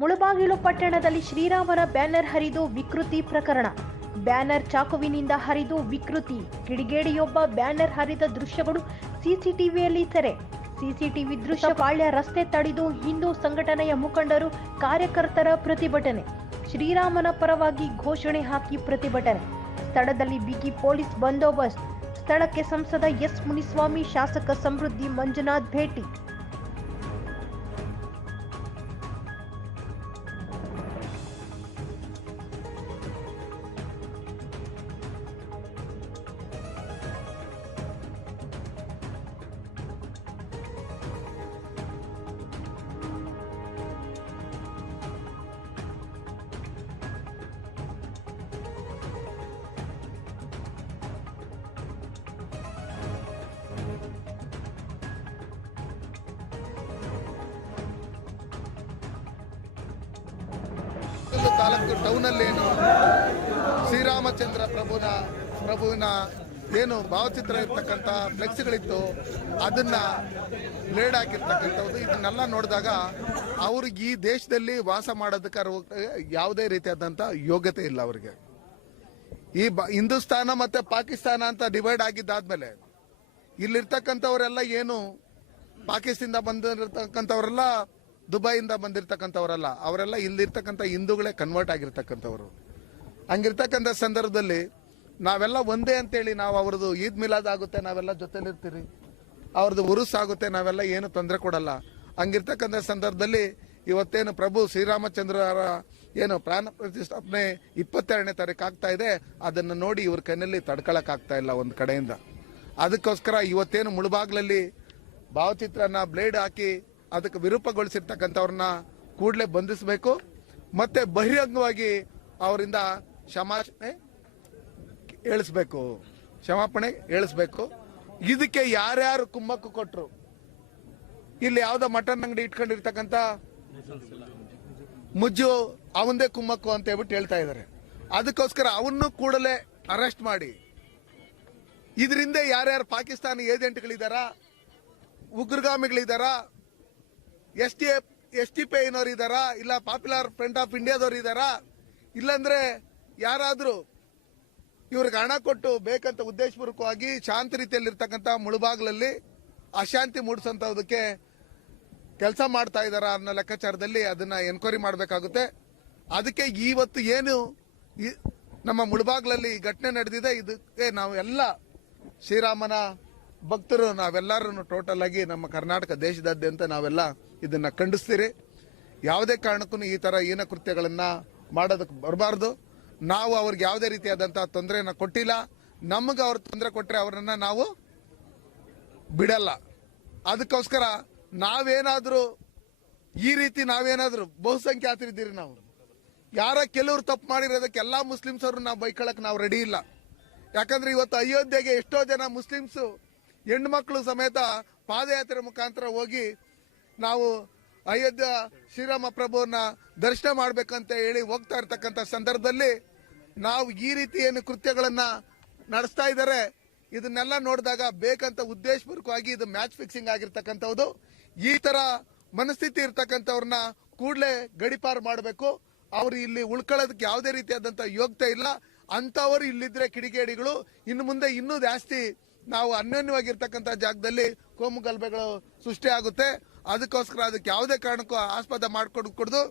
ಮುಳಬಾಗಿಲು ಪಟ್ಟಣದಲ್ಲಿ ಶ್ರೀರಾಮನ ಬ್ಯಾನರ್ ಹರಿದು ವಿಕೃತಿ ಪ್ರಕರಣ. ಬ್ಯಾನರ್ ಚಾಕುವಿನಿಂದ ಹರಿದು ವಿಕೃತಿ. ಕಿಡಿಗೇಡಿಯೊಬ್ಬ ಬ್ಯಾನರ್ ಹರಿದ ದೃಶ್ಯಗಳು ಸಿಸಿಟಿವಿಯಲ್ಲಿ ಸೆರೆ ಸಿಸಿಟಿವಿ ದೃಶ್ಯ ಪಾಳ್ಯ ರಸ್ತೆ ತಡೆದು ಹಿಂದೂ ಸಂಘಟನೆಯ ಮುಖಂಡರು ಕಾರ್ಯಕರ್ತರ ಪ್ರತಿಭಟನೆ. ಶ್ರೀರಾಮನ ಪರವಾಗಿ ಘೋಷಣೆ ಹಾಕಿ ಪ್ರತಿಭಟನೆ. ಸ್ಥಳದಲ್ಲಿ ಬಿಗಿ ಪೊಲೀಸ್ ಬಂದೋಬಸ್ತ್. ಸ್ಥಳಕ್ಕೆ ಸಂಸದ ಎಸ್ ಮುನಿಸ್ವಾಮಿ, ಶಾಸಕ ಸಮೃದ್ಧಿ ಮಂಜುನಾಥ್ ಭೇಟಿ. ಒಂದು ಟೌನಲ್ಲೇನು ಶ್ರೀರಾಮಚಂದ್ರ ಪ್ರಭುನ, ಪ್ರಭುವಿನ ಏನು ಭಾವಚಿತ್ರ ಇರ್ತಕ್ಕಂಥ ಫ್ಲೆಕ್ಸ್ಗಳಿತ್ತು, ಅದನ್ನು ಲೇಡ್ ಹಾಕಿರ್ತಕ್ಕಂಥದ್ದು. ಇದನ್ನೆಲ್ಲ ನೋಡಿದಾಗ ಅವ್ರಿಗೆ ಈ ದೇಶದಲ್ಲಿ ವಾಸ ಮಾಡೋದಕ್ಕೆ ಯಾವುದೇ ರೀತಿಯಾದಂಥ ಯೋಗ್ಯತೆ ಇಲ್ಲ ಅವರಿಗೆ. ಈ ಬ- ಹಿಂದೂಸ್ತಾನ ಮತ್ತು ಪಾಕಿಸ್ತಾನ ಅಂತ ಡಿವೈಡ್ ಆಗಿದ್ದಾದ್ಮೇಲೆ ಇಲ್ಲಿರ್ತಕ್ಕಂಥವರೆಲ್ಲ ಏನು ಪಾಕಿಸ್ತಾನದಿಂದ ಬಂದಿರತಕ್ಕಂಥವರೆಲ್ಲ ದುಬೈಯಿಂದ ಬಂದಿರತಕ್ಕಂಥವರಲ್ಲ, ಅವರೆಲ್ಲ ಇಲ್ಲಿರ್ತಕ್ಕಂಥ ಹಿಂದೂಗಳೇ ಕನ್ವರ್ಟ್ ಆಗಿರ್ತಕ್ಕಂಥವ್ರು. ಹಂಗಿರ್ತಕ್ಕಂಥ ಸಂದರ್ಭದಲ್ಲಿ ನಾವೆಲ್ಲ ಒಂದೇ ಅಂತೇಳಿ ನಾವು ಅವ್ರದ್ದು ಈದ್ ಮಿಲಾದ್ ಆಗುತ್ತೆ, ನಾವೆಲ್ಲ ಜೊತೆಲಿರ್ತೀರಿ. ಅವ್ರದ್ದು ಉರುಸ್ ಆಗುತ್ತೆ, ನಾವೆಲ್ಲ ಏನು ತೊಂದರೆ ಕೊಡಲ್ಲ. ಹಂಗಿರ್ತಕ್ಕಂಥ ಸಂದರ್ಭದಲ್ಲಿ ಇವತ್ತೇನು ಪ್ರಭು ಶ್ರೀರಾಮಚಂದ್ರರ ಏನು ಪ್ರಾಣ ಪ್ರತಿಷ್ಠಾಪನೆ ಇಪ್ಪತ್ತೆರಡನೇ ತಾರೀಕು ಆಗ್ತಾ ಇದೆ, ಅದನ್ನು ನೋಡಿ ಇವ್ರ ಕೈನಲ್ಲಿ ತಡ್ಕೊಳಕ್ಕಾಗ್ತಾ ಇಲ್ಲ ಒಂದು ಕಡೆಯಿಂದ. ಅದಕ್ಕೋಸ್ಕರ ಇವತ್ತೇನು ಮುಳುಬಾಗ್ಲಲ್ಲಿ ಭಾವಚಿತ್ರನ ಬ್ಲೇಡ್ ಹಾಕಿ ಅದಕ್ಕೆ ವಿರೂಪಗೊಳಿಸಿರ್ತಕ್ಕಂಥವ್ರನ್ನ ಕೂಡಲೇ ಬಂಧಿಸಬೇಕು. ಮತ್ತೆ ಬಹಿರಂಗವಾಗಿ ಅವರಿಂದ ಕ್ಷಮಾಪಣೆ ಹೇಳಿಸ್ಬೇಕು. ಕ್ಷಮಾಪಣೆ ಹೇಳಿಸ್ಬೇಕು. ಇದಕ್ಕೆ ಯಾರ್ಯಾರು ಕುಮ್ಮಕ್ಕು ಕೊಟ್ಟರು ಇಲ್ಲಿ ಯಾವುದೋ ಮಟನ್ ಅಂಗಡಿ ಇಟ್ಕೊಂಡಿರ್ತಕ್ಕಂಥ ಮುಜ್ಜು ಅವಂದೇ ಕುಮ್ಮಕ್ಕು ಅಂತ ಹೇಳ್ಬಿಟ್ಟು ಹೇಳ್ತಾ ಇದ್ದಾರೆ. ಅದಕ್ಕೋಸ್ಕರ ಅವನ್ನು ಕೂಡಲೇ ಅರೆಸ್ಟ್ ಮಾಡಿ. ಇದರಿಂದ ಯಾರ್ಯಾರು ಪಾಕಿಸ್ತಾನ ಏಜೆಂಟ್ಗಳಿದಾರಾ, ಉಗ್ರಗಾಮಿಗಳಿದಾರ S T S T P ಐನವ್ರು ಇದಾರಾ ಇಲ್ಲ ಪಾಪ್ಯುಲರ್ ಫ್ರಂಟ್ ಆಫ್ ಇಂಡಿಯಾದವ್ರು ಇದ್ದಾರಾ? ಇಲ್ಲಾಂದ್ರೆ ಯಾರಾದರೂ ಇವ್ರಿಗೆ ಹಣ ಕೊಟ್ಟು ಬೇಕಂತ ಉದ್ದೇಶಪೂರ್ವಕವಾಗಿ ಶಾಂತ ರೀತಿಯಲ್ಲಿರ್ತಕ್ಕಂಥ ಮುಳುಬಾಗ್ಲಲ್ಲಿ ಅಶಾಂತಿ ಮೂಡಿಸೋಂಥದಕ್ಕೆ ಕೆಲಸ ಮಾಡ್ತಾ ಇದ್ದಾರಾ ಅನ್ನೋ ಲೆಕ್ಕಾಚಾರದಲ್ಲಿ ಅದನ್ನ ಎನ್ಕ್ವೈರಿ ಮಾಡಬೇಕಾಗುತ್ತೆ. ಅದಕ್ಕೆ ಇವತ್ತು ಏನು ನಮ್ಮ ಮುಳುಬಾಗ್ಲಲ್ಲಿ ಈ ಘಟನೆ ನಡೆದಿದೆ, ಇದಕ್ಕೆ ನಾವು ಎಲ್ಲ ಶ್ರೀರಾಮನ ಭಕ್ತರು ನಾವೆಲ್ಲರೂ ಟೋಟಲ್ ಆಗಿ ನಮ್ಮ ಕರ್ನಾಟಕ ದೇಶದಾದ್ಯಂತ ನಾವೆಲ್ಲ ಇದನ್ನ ಖಂಡಿಸ್ತೀರಿ. ಯಾವುದೇ ಕಾರಣಕ್ಕೂ ಈ ತರ ಏನ ಕೃತ್ಯಗಳನ್ನು ಮಾಡೋದಕ್ಕೆ ಬರಬಾರ್ದು. ನಾವು ಅವ್ರಿಗೆ ಯಾವುದೇ ರೀತಿಯಾದಂಥ ತೊಂದರೆನ ಕೊಟ್ಟಿಲ್ಲ. ನಮಗೆ ಅವ್ರು ತೊಂದರೆ ಕೊಟ್ಟರೆ ಅವರನ್ನು ನಾವು ಬಿಡಲ್ಲ. ಅದಕ್ಕೋಸ್ಕರ ನಾವೇನಾದರೂ ಈ ರೀತಿ ನಾವೇನಾದರೂ ಬಹುಸಂಖ್ಯಾತರಿದ್ದೀರಿ ನಾವು. ಯಾರ ಕೆಲವರು ತಪ್ಪು ಮಾಡಿರೋದಕ್ಕೆ ಎಲ್ಲ ಮುಸ್ಲಿಮ್ಸ್ ಅವ್ರನ್ನ ನಾವು ಬೈಕೊಳ್ಳೋಕೆ ನಾವು ರೆಡಿ ಇಲ್ಲ. ಯಾಕಂದ್ರೆ ಇವತ್ತು ಅಯೋಧ್ಯೆಗೆ ಎಷ್ಟೋ ಜನ ಮುಸ್ಲಿಮ್ಸು ಹೆಣ್ಮಕ್ಳು ಸಮೇತ ಪಾದಯಾತ್ರೆ ಮುಖಾಂತರ ಹೋಗಿ ನಾವು ಅಯೋಧ್ಯ ಶ್ರೀರಾಮ ಪ್ರಭುವನ್ನ ದರ್ಶನ ಮಾಡ್ಬೇಕಂತ ಹೇಳಿ ಹೋಗ್ತಾ ಇರ್ತಕ್ಕಂಥ ಸಂದರ್ಭದಲ್ಲಿ ನಾವು ಈ ರೀತಿ ಏನು ಕೃತ್ಯಗಳನ್ನು ನಡೆಸ್ತಾ ಇದ್ದಾರೆ. ಇದನ್ನೆಲ್ಲ ನೋಡಿದಾಗ ಬೇಕಂತ ಉದ್ದೇಶಪೂರ್ವಕವಾಗಿ ಇದು ಮ್ಯಾಚ್ ಫಿಕ್ಸಿಂಗ್ ಆಗಿರ್ತಕ್ಕಂಥದ್ದು. ಈ ತರ ಮನಸ್ಥಿತಿ ಇರ್ತಕ್ಕಂಥವ್ರನ್ನ ಕೂಡಲೇ ಗಡಿಪಾರು ಮಾಡಬೇಕು. ಅವರು ಇಲ್ಲಿ ಉಳ್ಕೊಳ್ಳೋದಕ್ಕೆ ಯಾವುದೇ ರೀತಿಯಾದಂಥ ಯೋಗ್ಯತೆ ಇಲ್ಲ. ಅಂತವರು ಇಲ್ಲಿದ್ರೆ ಕಿಡಿಗೇಡಿಗಳು. ಇನ್ನು ಮುಂದೆ ಇನ್ನೂ ಜಾಸ್ತಿ ನಾವು ಅನ್ಯೋನ್ಯವಾಗಿರ್ತಕ್ಕಂಥ ಜಾಗದಲ್ಲಿ ಕೋಮು ಗಲಭೆಗಳು ಸೃಷ್ಟಿ ಆಗುತ್ತೆ ಅದಕ್ಕೋಸ್ಕರ ಅದಕ್ಕೆ ಯಾವುದೇ ಕಾರಣಕ್ಕೂ ಆಸ್ಪದ ಮಾಡ್ಕೊಂಡು ಕೊಡ್ದು